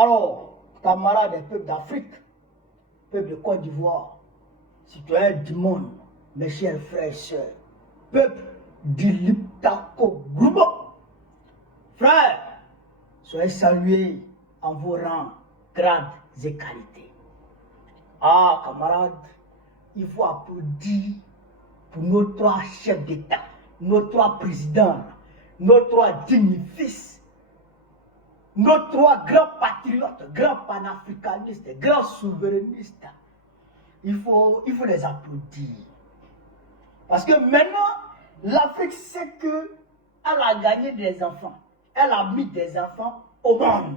Alors, camarades des peuples d'Afrique, peuple de Côte d'Ivoire, citoyens du monde, mes chers frères et sœurs, peuple d'Iliptako Groupe, frères, soyez salués en vos rangs, grades et qualités. Ah, camarades, il faut applaudir pour nos 3 chefs d'État, nos 3 présidents, nos 3 dignes fils, nos 3 grands patriotes, grands panafricanistes, grands souverainistes. Il faut les applaudir. Parce que maintenant, l'Afrique sait qu'elle a gagné des enfants. Elle a mis des enfants au monde.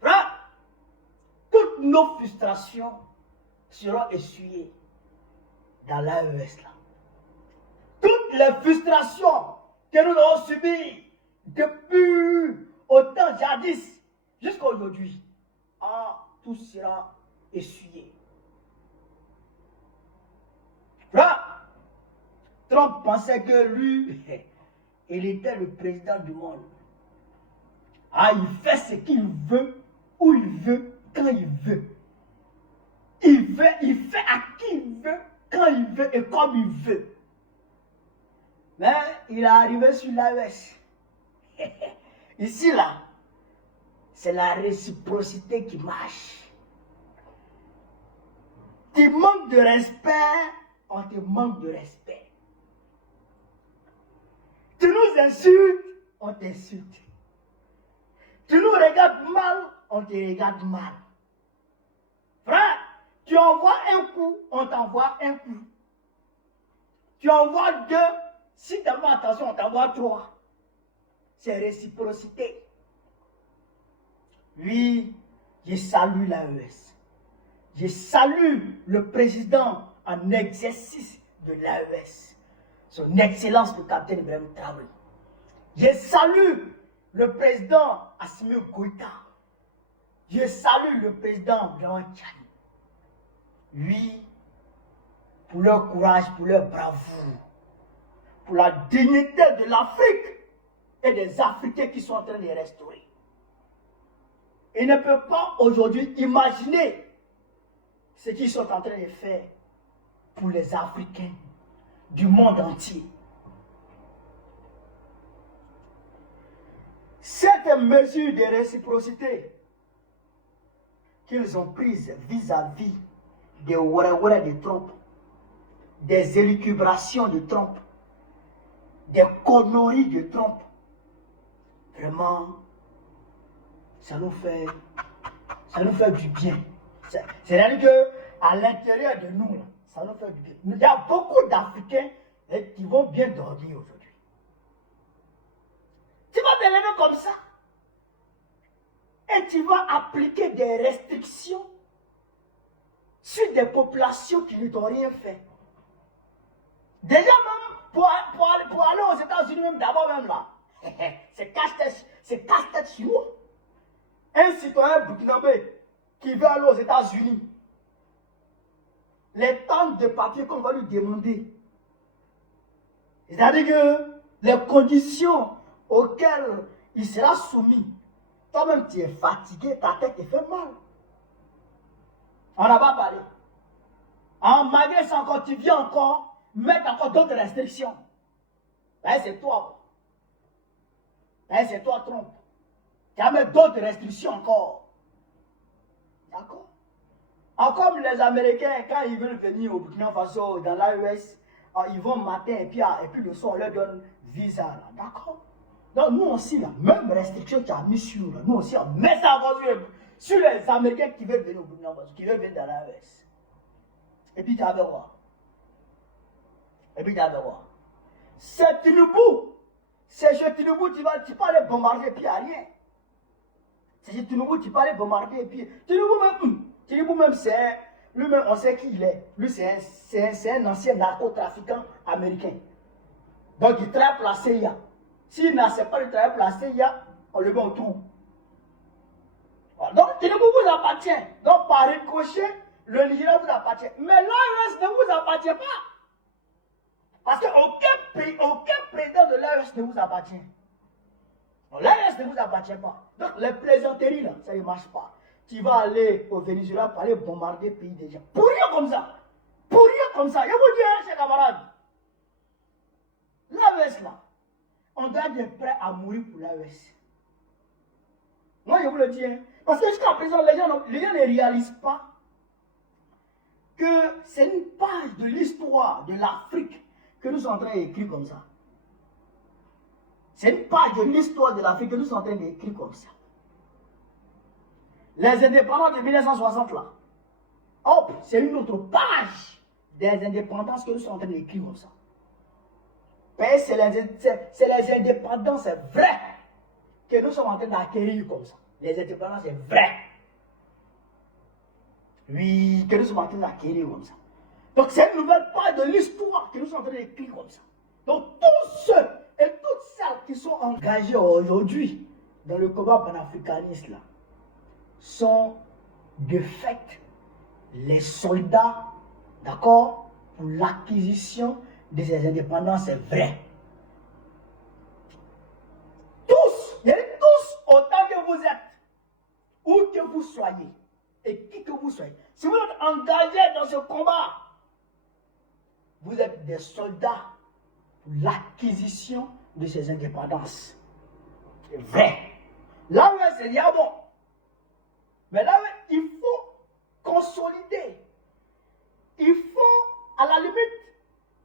Frère, toutes nos frustrations seront essuyées dans l'AES là. Toutes les frustrations que nous avons subies depuis autant jadis jusqu'à aujourd'hui, tout sera essuyé. Frère, Trump pensait que lui, il était le président du monde. Il fait ce qu'il veut, où il veut, quand il veut. Il fait à qui il veut, quand il veut et comme il veut. Mais il est arrivé sur l'AES. Ici, là, c'est la réciprocité qui marche. Tu manques de respect, on te manque de respect. Tu nous insultes, on t'insulte. Tu nous regardes mal, on te regarde mal. Frère, tu envoies un coup, on t'envoie un coup. Tu envoies 2, si tu n'as pas attention, on t'envoie 3. C'est réciprocité. Oui, je salue l'AES. Je salue le président en exercice de l'AES. Son Excellence le capitaine Ibrahim Traoré. Je salue le président Assimi Goïta. Je salue le président Abdoulaye Tchani. Oui, pour leur courage, pour leur bravoure, pour la dignité de l'Afrique et des Africains qui sont en train de les restaurer. Ils ne peuvent pas aujourd'hui imaginer ce qu'ils sont en train de faire pour les Africains du monde entier. Cette mesure de réciprocité qu'ils ont prise vis-à-vis des ouara de Trump, des élucubrations de Trump, des conneries de Trump, vraiment, ça nous fait du bien. C'est-à-dire qu'à l'intérieur de nous, ça nous fait du bien. Il y a beaucoup d'Africains qui vont bien dormir aujourd'hui. Tu vas te lever comme ça et tu vas appliquer des restrictions sur des populations qui ne t'ont rien fait. Déjà même, pour aller aux États-Unis, même d'abord même là, c'est casse-tête chinois. Un citoyen burkinabé qui veut aller aux États-Unis, les tonnes de papier qu'on va lui demander, c'est-à-dire que les conditions auxquelles il sera soumis, toi-même tu es fatigué, ta tête te fait mal. On n'a pas parlé. Malgré ça encore, tu viens encore mettre encore d'autres restrictions. Là, c'est toi. Là, c'est toi, Trump. Tu vas mettre d'autres restrictions encore. D'accord? Encore les Américains, quand ils veulent venir au Burkina Faso, dans l'AES, ils vont matin et puis le soir, on leur donne visa. D'accord? Donc nous aussi, la même restriction que tu as mis sur, nous aussi, on met ça sur les Américains qui veulent venir au Burkina Faso, qui veulent venir dans l'AES. Et puis tu vas voir. C'est Tinubu. C'est chez Tinubu, tu peux aller bombarder et puis il n'y a rien. C'est chez Tinubu, tu peux aller bombarder et puis... Tinubu même, c'est... Lui-même, on sait qui il est. Lui, c'est un ancien narcotrafiquant américain. Donc, il travaille pour la CIA. S'il n'accepte pas de travailler pour la CIA, on le met au trou. Donc, Tinubu vous appartient. Donc, par ricochet, le Nigeria vous appartient. Mais l'AES ne vous appartient pas. Parce qu'aucun président de l'AES ne vous appartient. L'AES ne vous appartient pas. Donc les plaisanteries là, ça ne marche pas. Tu vas aller au Venezuela pour aller bombarder le pays des gens. Pour rien comme ça. Pour rien comme ça. Je vous dis, hein, chers camarades. L'AES là, on doit être prêt à mourir pour l'AES. Moi je vous le dis, hein, parce que jusqu'à présent, les gens ne réalisent pas que c'est une page de l'histoire de l'Afrique que nous sommes en train d'écrire comme ça. C'est une page de l'histoire de l'Afrique que nous sommes en train d'écrire comme ça. Les indépendants de 1960 là, hop, c'est une autre page des indépendances que nous sommes en train d'écrire comme ça. C'est les indépendances vraies que nous sommes en train d'acquérir comme ça. Les indépendances vraies. Oui, que nous sommes en train d'acquérir comme ça. Donc c'est une nouvelle page de l'histoire que nous sommes en train d'écrire comme ça. Donc tous ceux et toutes celles qui sont engagés aujourd'hui dans le combat panafricaniste là, sont de fait les soldats, d'accord, pour l'acquisition de ces indépendances vraies. Tous, autant que vous êtes, où que vous soyez, et qui que vous soyez, si vous êtes engagés dans ce combat, vous êtes des soldats pour l'acquisition de ces indépendances vraies. Là où c'est dit, ah bon, mais là il faut consolider, il faut à la limite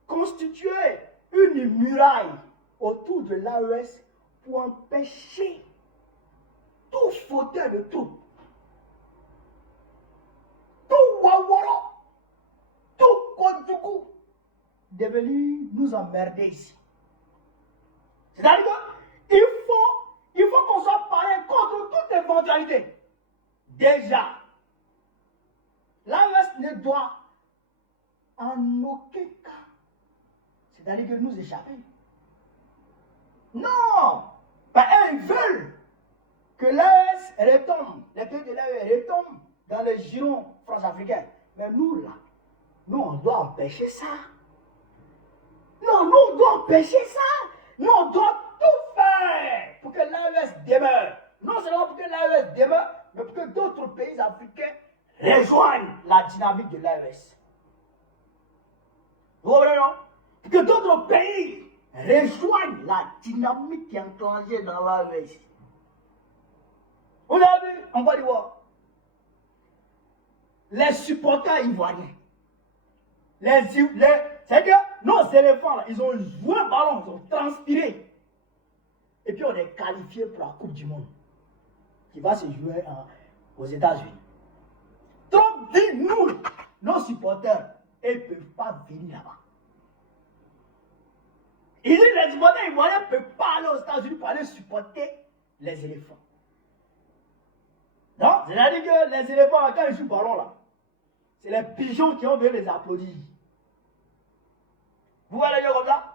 constituer une muraille autour de l'AES pour empêcher tout fauteur de tout, tout waworo, tout kodjougou de venir nous emmerder ici. C'est-à-dire qu'il faut qu'on soit paré contre toute éventualité. Déjà, l'AES ne doit en aucun cas, c'est-à-dire que nous échapper. Non! Ils veulent que l'AES retombe, les pays de l'AES retombent dans le giron france-africain. Mais nous, là, nous, on doit empêcher ça. Non, nous, on doit empêcher ça. Nous, on doit tout faire pour que l'AES demeure. Non seulement pour que l'AES demeure, mais pour que d'autres pays africains rejoignent la dynamique de l'AES. Vous comprenez, non? Pour que d'autres pays rejoignent la dynamique qui est enclenchée dans l'AES. Vous avez vu, en Côte d'Ivoire, les supporters ivoiriens, c'est-à-dire, nos éléphants, là, ils ont joué un ballon, ils ont transpiré. Et puis on est qualifié pour la Coupe du Monde, qui va se jouer aux États-Unis. Donc, nous, nos supporters, ils ne peuvent pas venir là-bas. Ils disent les supporters ivoiriens ne peuvent pas aller aux États-Unis pour aller supporter les éléphants. Non, c'est-à-dire que les éléphants, quand ils jouent le ballon là, c'est les pigeons qui ont venu les applaudir. Vous voyez comme ça?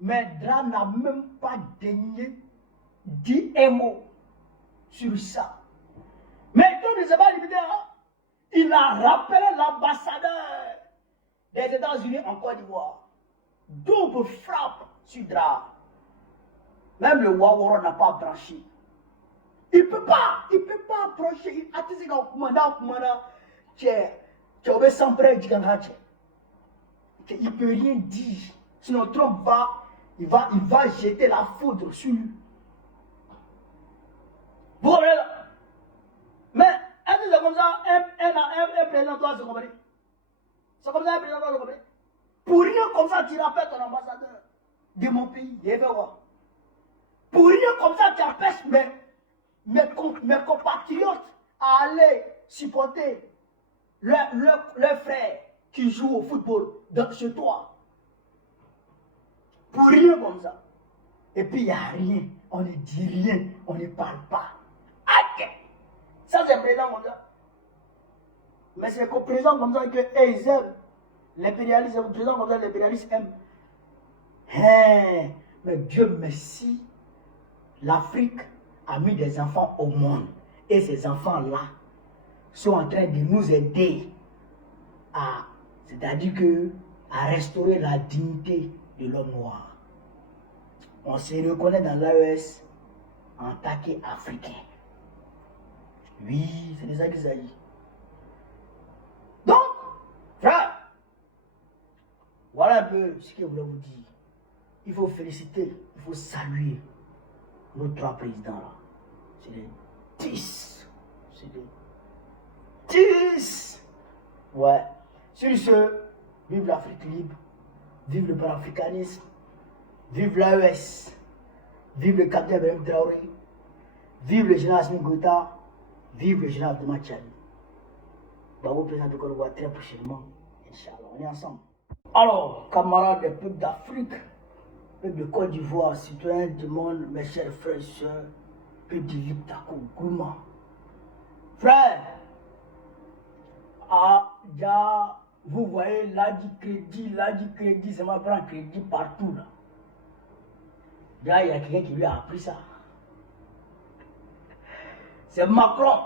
Mais Dra n'a même pas daigné dire un mot sur ça. Mais comme il ne s'est pas limité, il a rappelé l'ambassadeur des États-Unis en Côte d'Ivoire. Double frappe sur Dra. Même le Waworo n'a pas branché. Il ne peut pas approcher. Il ne peut rien dire. Sinon Trump va jeter la foudre sur lui. Vous comprenez là? Mais est-ce que c'est comme ça un président doit se comprendre? C'est comme ça un président doit se comprendre? Pour rien comme ça tu rappelles ton ambassadeur de mon pays, pour rien comme ça tu empêches mes compatriotes à aller supporter leur frère qui joue au football chez toi. Pour rien comme ça. Et puis il n'y a rien, on ne dit rien, on ne parle pas. Ok. Ça c'est présent comme ça. Mais c'est qu'au présent comme ça qu'ils aiment. L'impérialisme, au présent comme ça, l'impérialisme aime. Mais Dieu merci, l'Afrique a mis des enfants au monde. Et ces enfants-là sont en train de nous aider c'est-à-dire à restaurer la dignité de l'homme noir. On se reconnaît dans l'AES, en taquet africain. Oui, c'est de ça qu'il s'agit. Donc, frère, voilà un peu ce que je voulais vous dire. Il faut féliciter, il faut saluer nos 3 présidents là. C'est des 10. C'est des 10. Ouais. Sur ce, vive l'Afrique libre, vive le panafricanisme, vive l'AES, vive le capitaine Ibrahim Traoré, vive le général Assimi Goïta, vive le général Abdoulaye Tchani. Babo président de Côte d'Ivoire très prochainement. Inch'Allah, on est ensemble. Alors, camarades des peuples d'Afrique, peuple de Côte d'Ivoire, citoyens du monde, mes chers frères et sœurs, peuple de Liptako, Gourma. Frère, déjà, vous voyez, là du crédit, ça m'a pris un crédit partout là. Déjà, il y a quelqu'un qui lui a appris ça. C'est Macron,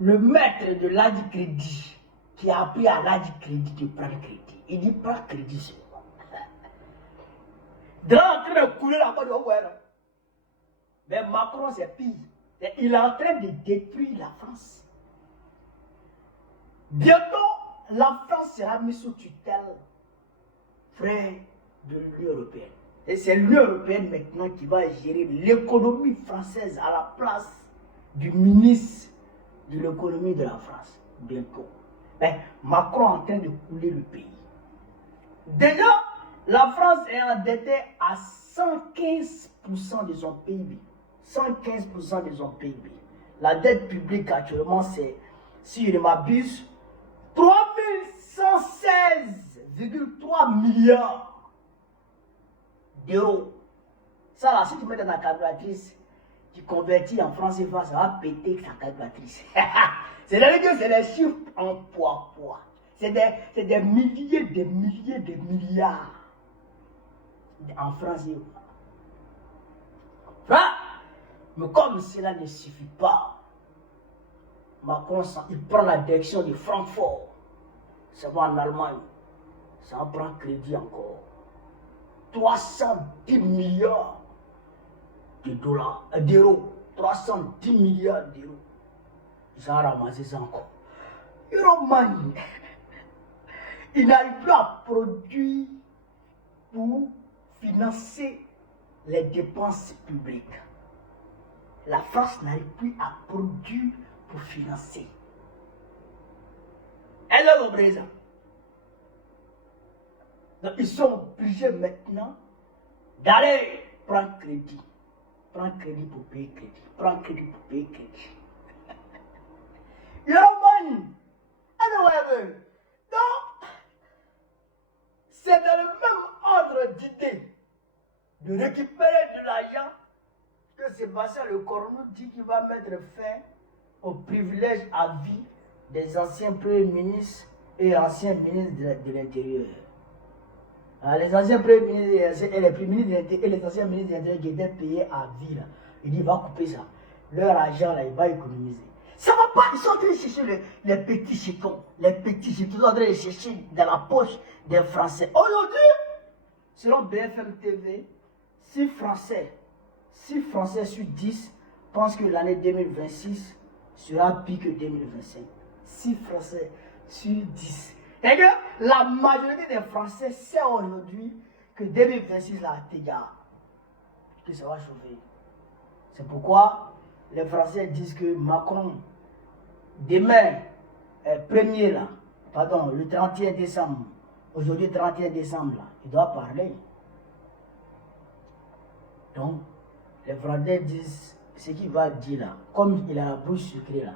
le maître de l'Adi Crédit, qui a appris à l'Adi Crédit de prendre crédit. Il dit prends crédit sur moi. Dans en train de couler la Côte d'Ivoire. Mais Macron, c'est pire. Il est en train de détruire la France. Bientôt, la France sera mise sous tutelle, frère, de l'Union européenne. Et c'est l'Union européenne maintenant qui va gérer l'économie française à la place du ministre de l'économie de la France. Bientôt. Mais Macron est en train de couler le pays. Déjà, la France est endettée à 115% de son PIB. 115% de son PIB. La dette publique actuellement, c'est, si je ne m'abuse, 3116,3 milliards d'euros. Ça là, si tu mets dans la calculatrice, tu convertis en francs CFA, ça va péter sa calculatrice. C'est-à-dire que c'est les chiffres en poids. C'est des milliers, de milliards en francs CFA. Mais comme cela ne suffit pas, Macron, il prend la direction de Francfort. Ça va en Allemagne. Ça en prend crédit encore. 310 milliards d'euros. 310 milliards d'euros. Ils ont ramassé ça encore. Euroman, il n'arrive plus à produire pour financer les dépenses publiques. La France n'arrive plus à produire pour financer. Elle est au Brésil. Donc ils sont obligés maintenant d'aller prendre crédit. Prendre crédit pour payer crédit. Prendre crédit pour payer crédit. Yoruban, donc, c'est dans le même ordre d'idée de récupérer de l'argent que Sébastien Lecornu dit qu'il va mettre fin au privilège à vie des anciens premiers ministres et anciens ministres de l'Intérieur. Les anciens premiers ministres et les premiers ministres et les anciens ministres de l'Intérieur qui étaient payés à vie, là, il dit il va couper ça. Leur argent, là, il va économiser. Ça ne va pas, ils sont en train de chercher les petits jetons. Les petits jetons, ils sont en train de chercher dans la poche des Français. Aujourd'hui, selon BFM TV, 6 Français sur 10 pensent que l'année 2026 sera pire que 2025. 6 Français sur 10. Et que la majorité des Français sait aujourd'hui que 2026 là, que ça va chauffer. C'est pourquoi les Français disent que Macron, demain, le 31 décembre, aujourd'hui 31 décembre, là, il doit parler. Donc, les Français disent, ce qu'il va dire là, comme il a la bouche sucrée là,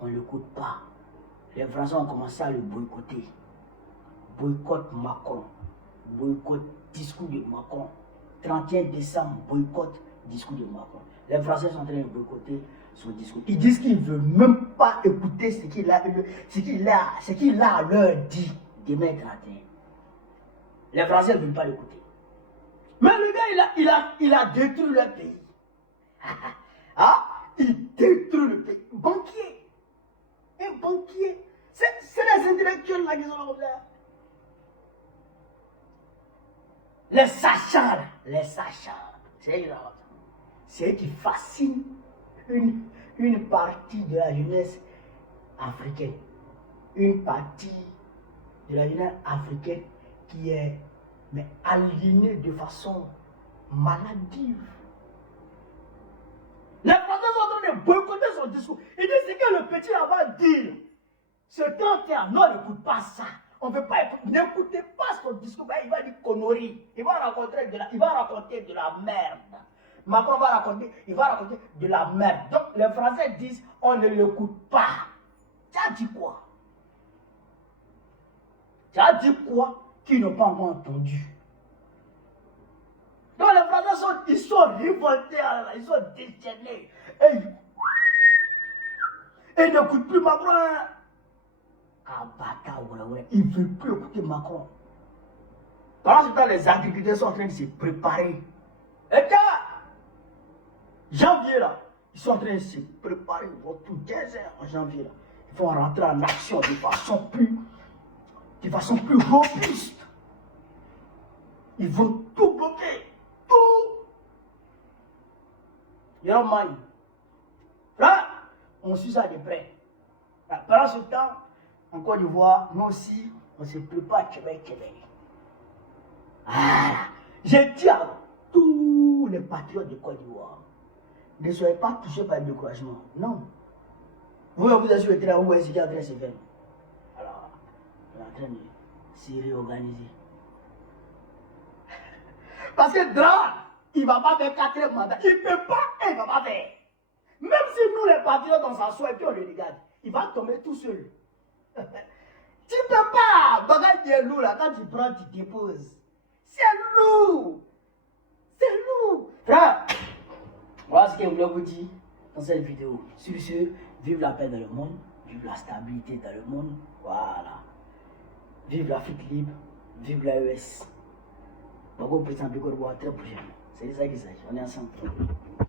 on ne l'écoute pas. Les Français ont commencé à le boycotter. Boycott Macron. Boycott discours de Macron. 31 décembre, boycott discours de Macron. Les Français sont en train de boycotter son discours. Ils disent qu'ils ne veulent même pas écouter ce qu'il a à leur dit demain 31. Les Français ne veulent pas l'écouter. Mais le gars, il a détruit le pays. Il détruit le pays. Banquier. Un banquier. C'est les intellectuels là qui sont là. Les sachants là. Les sachants. C'est là. c'est eux qui fascinent une partie de la jeunesse africaine. Une partie de la jeunesse africaine qui est alignée de façon maladive. Les Français sont en train de boycotter son discours. Ils disent que le petit va dire. Ce 31, non, n'écoute pas ça. On ne veut pas écouter. N'écoutez pas son discours. Il va dire conneries. Il va raconter de la merde. Macron va raconter, il va raconter de la merde. Donc les Français disent, on ne l'écoute pas. Tu as dit quoi? Tu as dit quoi qu'ils n'ont pas encore entendu? Donc les Français ils sont révoltés, ils sont déchaînés. Et ils n'écoutent plus Macron. Ils ne veulent plus écouter Macron. Pendant ce temps, les agriculteurs sont en train de se préparer. Et janvier là, ils sont en train de se préparer. Ils vont tout 15 heures en janvier là. Ils vont rentrer en action de façon plus robuste. Ils vont tout bloquer. Tout. Yo man. Là, on suit ça de près. Pendant ce temps, en Côte d'Ivoire, nous aussi, on se prépare Québec. Ah, je dis à tous les patriotes de Côte d'Ivoire, ne soyez pas touchés par le découragement. Non. Vous êtes sur le terrain, vous êtes en train de se faire. Alors, on est en train de se réorganiser. Parce que Dra, il ne va pas faire 4 mandats. Il ne peut pas, il ne va pas faire. Même si nous, les patriotes, on s'assoit et puis on le regarde, il va tomber tout seul. Tu ne peux pas. Bagage de loup, là, quand tu prends, tu déposes. C'est lourd. C'est lourd. Frère, voilà ce que je voulais vous dire dans cette vidéo. Sur ce, vive la paix dans le monde, vive la stabilité dans le monde. Voilà. Vive l'Afrique libre, vive l'AES. Bago président Bigor très prochainement. C'est ça qu'il s'agit. On est ensemble.